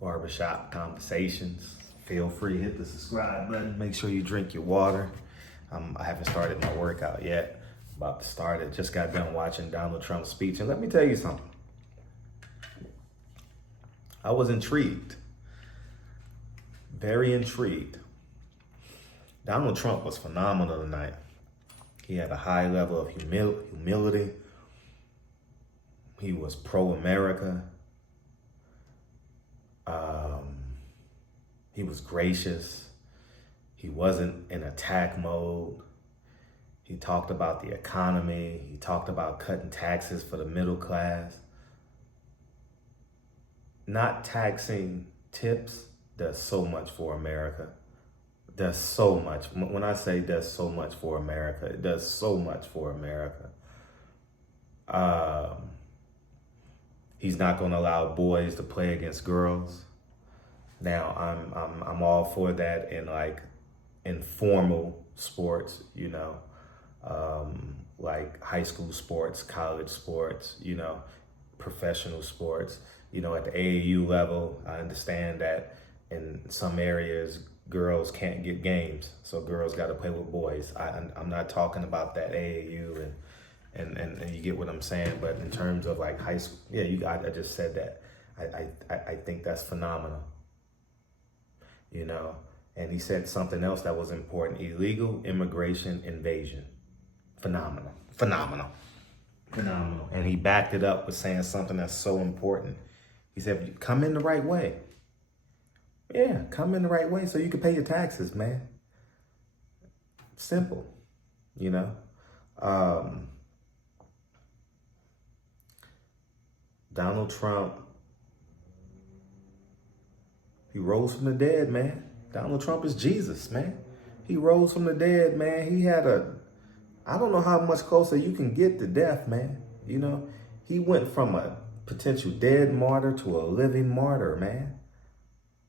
barbershop conversations. Feel free to hit the subscribe button. Make sure you drink your water. I haven't started my workout yet. About to start it. Just got done watching Donald Trump's speech. And let me tell you something. I was intrigued. Very intrigued. Donald Trump was phenomenal tonight. He had a high level of humility. He was pro-America. He was gracious. He wasn't in attack mode. He talked about the economy. He talked about cutting taxes for the middle class. Not taxing tips does so much for America. Does so much. When I say does so much for America, it does so much for America. He's not going to allow boys to play against girls. Now, I'm all for that in like informal sports, you know, like high school sports, college sports, you know, professional sports. You know, at the AAU level, I understand that in some areas, girls can't get games, so girls got to play with boys. I'm not talking about that AAU and you get what I'm saying. But in terms of like high school, yeah, I just said that. I think that's phenomenal. You know, and he said something else that was important: illegal immigration invasion. Phenomenal, phenomenal, phenomenal. And he backed it up with saying something that's so important. He said, "Come in the right way." Yeah, come in the right way so you can pay your taxes, man. Simple, you know. Donald Trump, he rose from the dead, man. Donald Trump is Jesus, man. He rose from the dead, man. He had I don't know how much closer you can get to death, man. You know, he went from a potential dead martyr to a living martyr, man.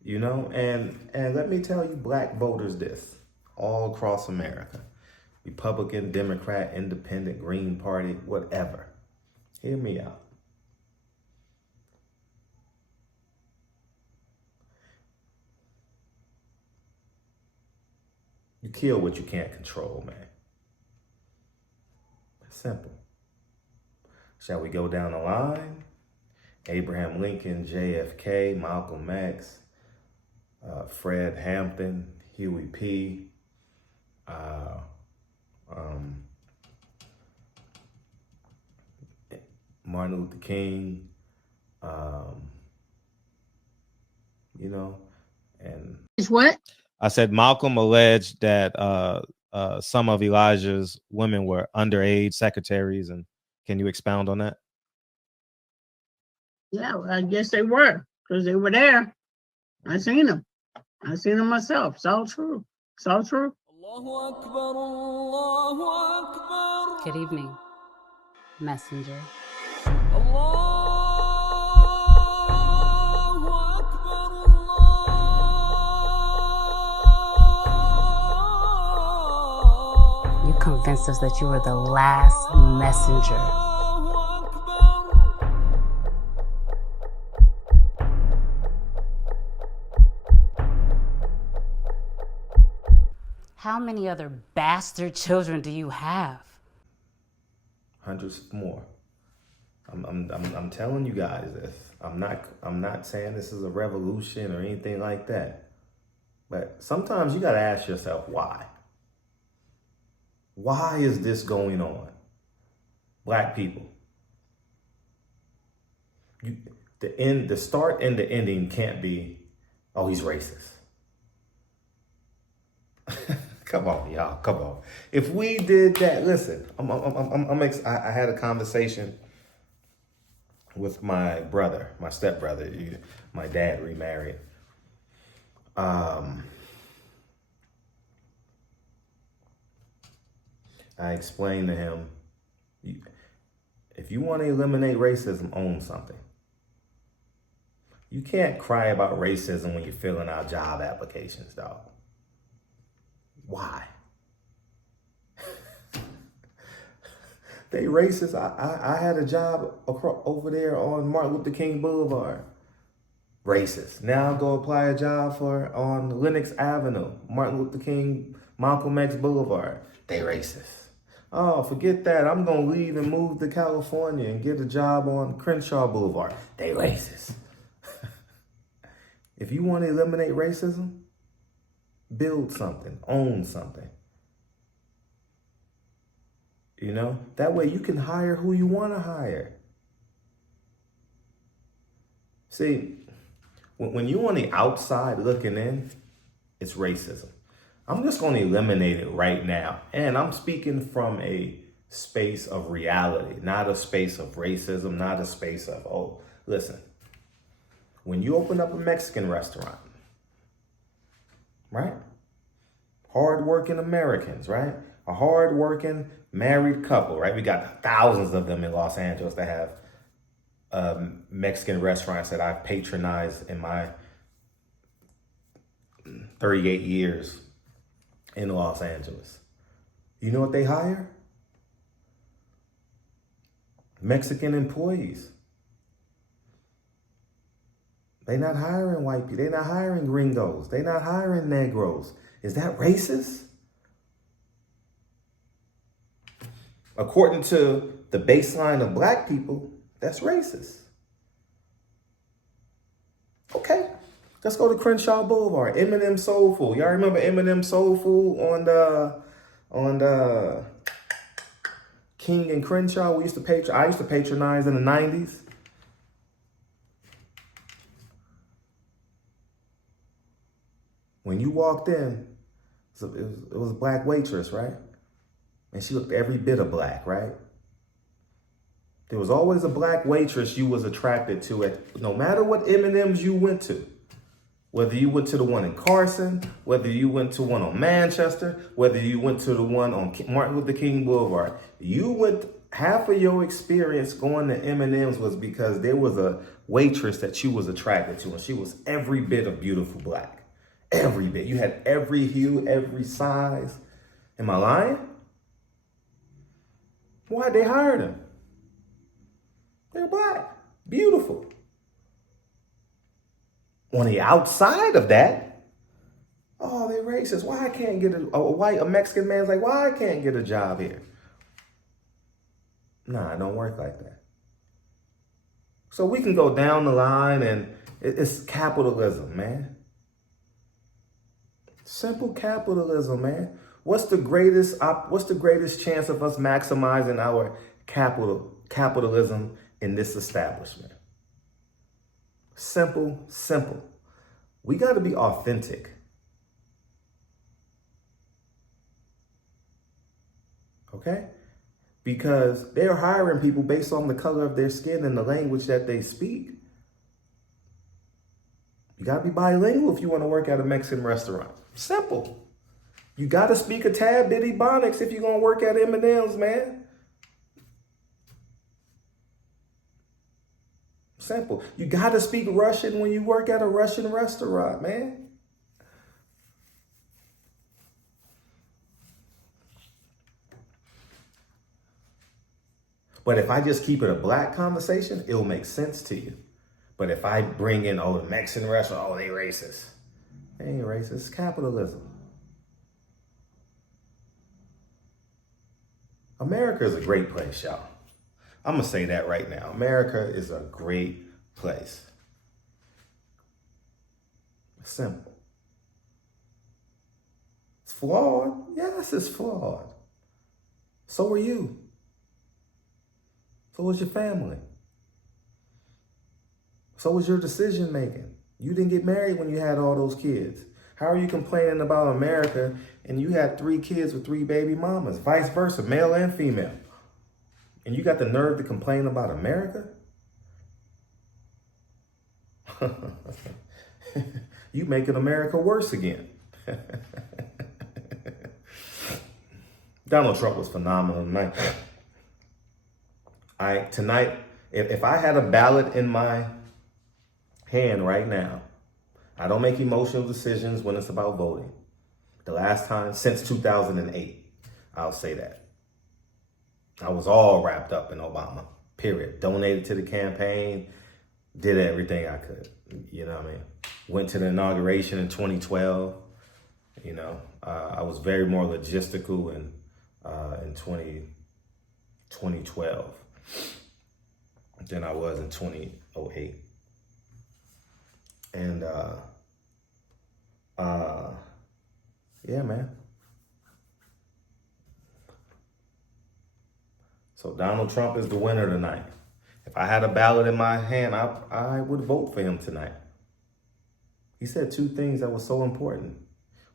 You know, and let me tell you, black voters this, all across America, Republican, Democrat, Independent, Green Party, whatever. Hear me out. You kill what you can't control, man. Simple. Shall we go down the line? Abraham Lincoln, JFK, Malcolm X, Fred Hampton, Huey P., Martin Luther King, you know, and... What? I said Malcolm alleged that some of Elijah's women were underage secretaries, and can you expound on that? Yeah, well, I guess they were, because they were there. I seen them. I seen them myself. It's all true. It's all true. Good evening, messenger. You convinced us that you were the last messenger. How many other bastard children do you have? Hundreds more. I'm telling you guys this. I'm not saying this is a revolution or anything like that. But sometimes you gotta ask yourself why. Why is this going on? Black people. The start and the ending can't be, oh, he's racist. Come on, y'all. Come on. If we did that, listen. I had a conversation with my brother, my stepbrother. My dad remarried. I explained to him, if you want to eliminate racism, own something. You can't cry about racism when you're filling out job applications, dog. Why? They racist. I had a job over there on Martin Luther King Boulevard. Racist. Now go apply a job on Lenox Avenue, Martin Luther King, Malcolm X Boulevard. They racist. Oh, forget that. I'm going to leave and move to California and get a job on Crenshaw Boulevard. They racist. If you want to eliminate racism, build something, own something. You know, that way you can hire who you want to hire. See, when you're on the outside looking in, it's racism. I'm just going to eliminate it right now. And I'm speaking from a space of reality, not a space of racism, not a space of, oh, listen, when you open up a Mexican restaurant, right? Hardworking Americans, right? A hardworking married couple, right? We got thousands of them in Los Angeles that have Mexican restaurants that I've patronized in my 38 years in Los Angeles. You know what they hire? Mexican employees. They're not hiring white people. They're not hiring gringos. They're not hiring Negroes. Is that racist? According to the baseline of black people, that's racist. Okay, let's go to Crenshaw Boulevard. Eminem Soul Food. Y'all remember Eminem Soul Food on the King and Crenshaw? I used to patronize in the 90s. When you walked in, it was a black waitress, right? And she looked every bit of black, right? There was always a black waitress you was attracted to, no matter what M&Ms you went to. Whether you went to the one in Carson, whether you went to one on Manchester, whether you went to the one on Martin Luther King Boulevard, half of your experience going to M&Ms was because there was a waitress that you was attracted to, and she was every bit of beautiful black. Every bit. You had every hue, every size. Am I lying? Why'd they hire them? They're black. Beautiful. On the outside of that, oh, they're racist. Why I can't get a Mexican man's like, why I can't get a job here? Nah, it don't work like that. So we can go down the line, and it's capitalism, man. Simple capitalism, man. What's the greatest chance of us maximizing our capitalism in this establishment? Simple. We got to be authentic. Okay? Because they're hiring people based on the color of their skin and the language that they speak. You got to be bilingual if you want to work at a Mexican restaurant. Simple. You got to speak a tad bit Ebonics if you're going to work at M&M's, man. Simple. You got to speak Russian when you work at a Russian restaurant, man. But if I just keep it a black conversation, it'll make sense to you. But if I bring in, the Mexican restaurant, they racist. They ain't racist. It's capitalism. America is a great place, y'all. I'm going to say that right now. America is a great place. It's simple. It's flawed. Yes, it's flawed. So are you. So is your family. So was your decision making. You didn't get married when you had all those kids. How are you complaining about America and you had 3 kids with 3 baby mamas, vice versa, male and female? And you got the nerve to complain about America? You making America worse again. Donald Trump was phenomenal tonight. If I had a ballot in my hand right now, I don't make emotional decisions when it's about voting. The last time since 2008, I'll say that. I was all wrapped up in Obama, period. Donated to the campaign, did everything I could. You know what I mean? Went to the inauguration in 2012. You know, I was very more logistical in 2012 than I was in 2008. And yeah, man. So Donald Trump is the winner tonight. If I had a ballot in my hand, I would vote for him tonight. He said two things that were so important.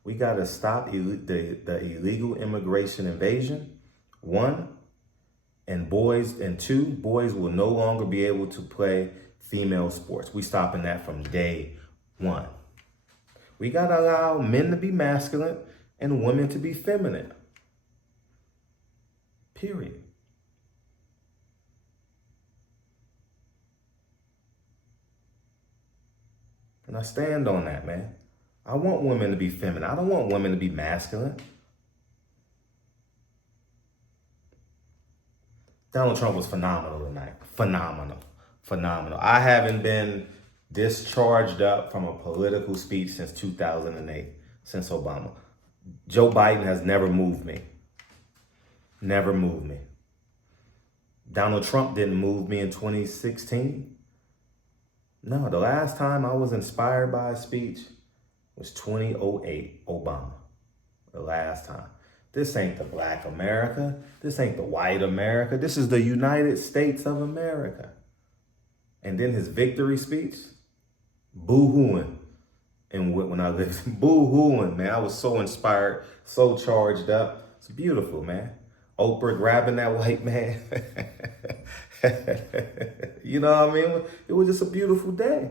We got to stop the illegal immigration invasion, one, and two, boys will no longer be able to play female sports. We stopping that from day one. We got to allow men to be masculine and women to be feminine. Period. And I stand on that, man. I want women to be feminine. I don't want women to be masculine. Donald Trump was phenomenal tonight. Phenomenal. I haven't been this charged up from a political speech since 2008, since Obama. Joe Biden has never moved me. Never moved me. Donald Trump didn't move me in 2016. No, the last time I was inspired by a speech was 2008, Obama. The last time. This ain't the Black America. This ain't the white America. This is the United States of America. And then his victory speech, boo-hooing. And when I lived, boo-hooing, man. I was so inspired, so charged up. It's beautiful, man. Oprah grabbing that white man. You know what I mean? It was just a beautiful day.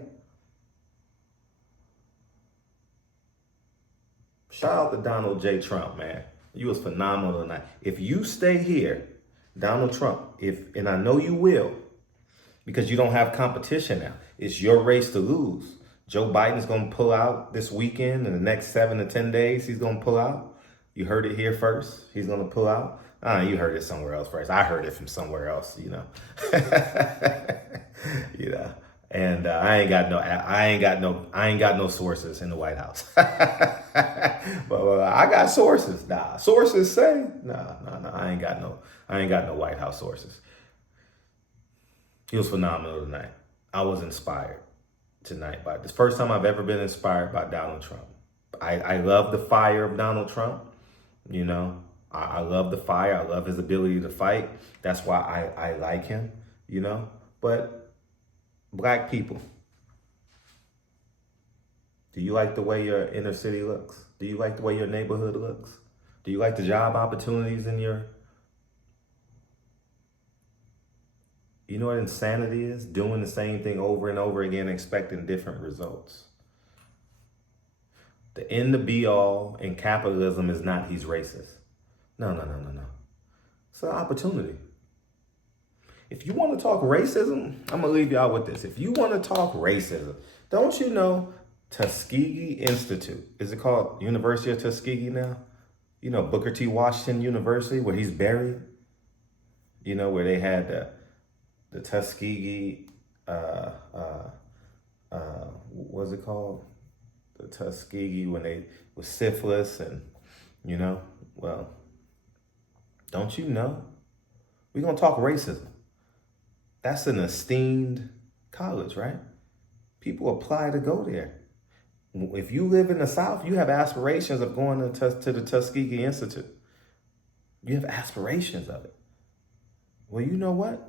Shout out to Donald J. Trump, man. You was phenomenal tonight. If you stay here, Donald Trump, and I know you will, because you don't have competition now. It's your race to lose. Joe Biden's going to pull out this weekend. In the next 7 to 10 days, he's going to pull out. You heard it here first. He's going to pull out. You heard it somewhere else first. I heard it from somewhere else, you know. You know. And I ain't got no sources in the White House. But I got sources. Nah, sources say no. I ain't got no White House sources. He was phenomenal tonight. I was inspired tonight by this first time I've ever been inspired by Donald Trump. I love the fire of Donald Trump. You know, I love the fire. I love his ability to fight. That's why I like him. You know, but. Black people, do you like the way your inner city looks? Do you like the way your neighborhood looks? Do you like the job opportunities in your... You know what insanity is? Doing the same thing over and over again, expecting different results. The end, the be all in capitalism is not he's racist. No. It's an opportunity. If you want to talk racism, I'm going to leave y'all with this. If you want to talk racism, don't you know Tuskegee Institute? Is it called University of Tuskegee now? You know, Booker T. Washington University, where he's buried. You know, where they had the Tuskegee, what's it called? The Tuskegee, when they was syphilis and, you know, well, don't you know? We're going to talk racism. That's an esteemed college, right? People apply to go there. If you live in the South, you have aspirations of going to the Tuskegee Institute. You have aspirations of it. Well, you know what?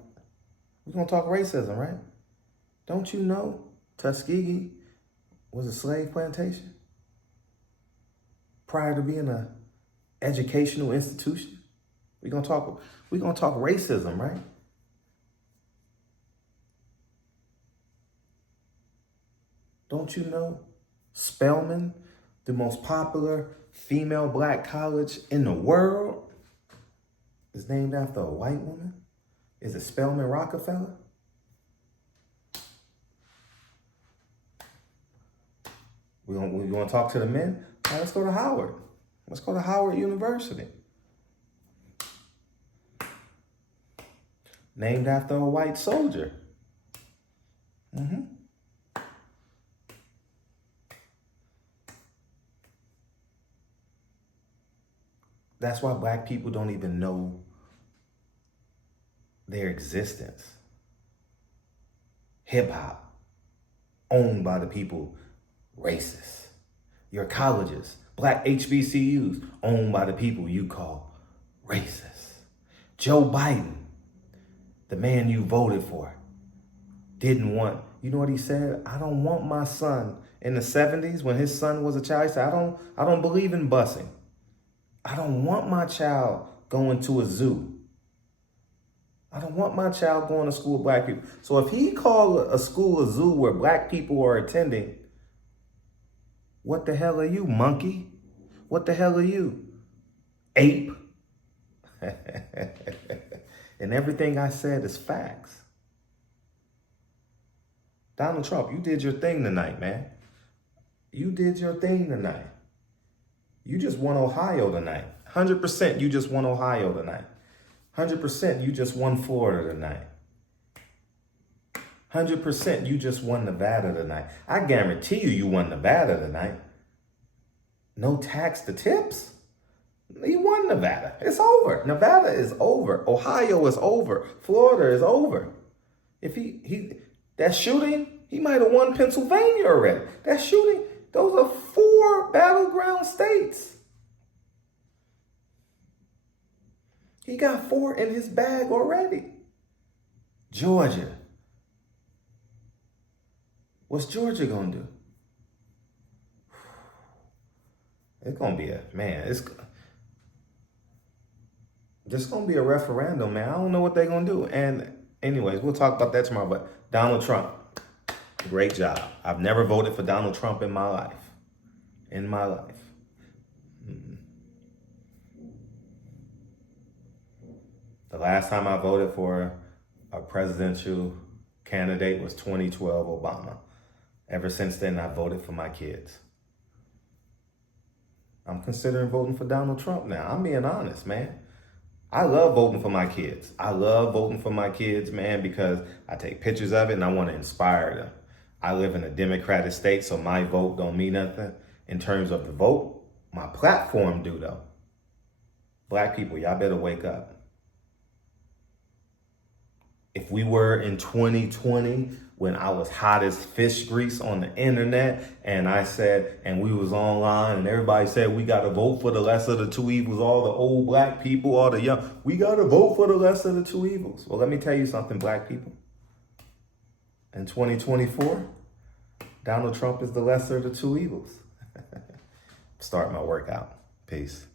We're going to talk racism, right? Don't you know Tuskegee was a slave plantation prior to being an educational institution? We're going to talk racism, right? Don't you know Spelman, the most popular female black college in the world, is named after a white woman? Is it Spelman Rockefeller? We want to talk to the men? All right, let's go to Howard. Let's go to Howard University. Named after a white soldier. That's why black people don't even know their existence. Hip hop, owned by the people, racist. Your colleges, black HBCUs, owned by the people you call racist. Joe Biden, the man you voted for, didn't want, you know what he said? I don't want my son in the 70s when his son was a child. He said, I don't believe in busing. I don't want my child going to a zoo. I don't want my child going to school with black people. So if he called a school a zoo where black people are attending, what the hell are you, monkey? What the hell are you, ape? And everything I said is facts. Donald Trump, you did your thing tonight, man. You did your thing tonight. You just won Ohio tonight. 100% you just won Ohio tonight. 100% you just won Florida tonight. 100% you just won Nevada tonight. I guarantee you won Nevada tonight. No tax to tips. You won Nevada. It's over. Nevada is over. Ohio is over. Florida is over. If that shooting, he might have won Pennsylvania already. That shooting, those are 4 battleground states. He got 4 in his bag already. Georgia. What's Georgia gonna do? It's gonna be it's just gonna be a referendum, man. I don't know what they're gonna do. And anyways, we'll talk about that tomorrow. But Donald Trump, great job. I've never voted for Donald Trump in my life. The last time I voted for a presidential candidate was 2012 Obama. Ever since then, I voted for my kids. I'm considering voting for Donald Trump now. I'm being honest, man. I love voting for my kids. I love voting for my kids, man, because I take pictures of it and I want to inspire them. I live in a Democratic state, so my vote don't mean nothing in terms of the vote. My platform do, though. Black people, y'all better wake up. If we were in 2020, when I was hot as fish grease on the internet, and I said, and we was online, and everybody said we got to vote for the lesser of the two evils, all the old black people, all the young, we got to vote for the lesser of the two evils. Well, let me tell you something, black people. In 2024, Donald Trump is the lesser of the two evils. Start my workout. Peace.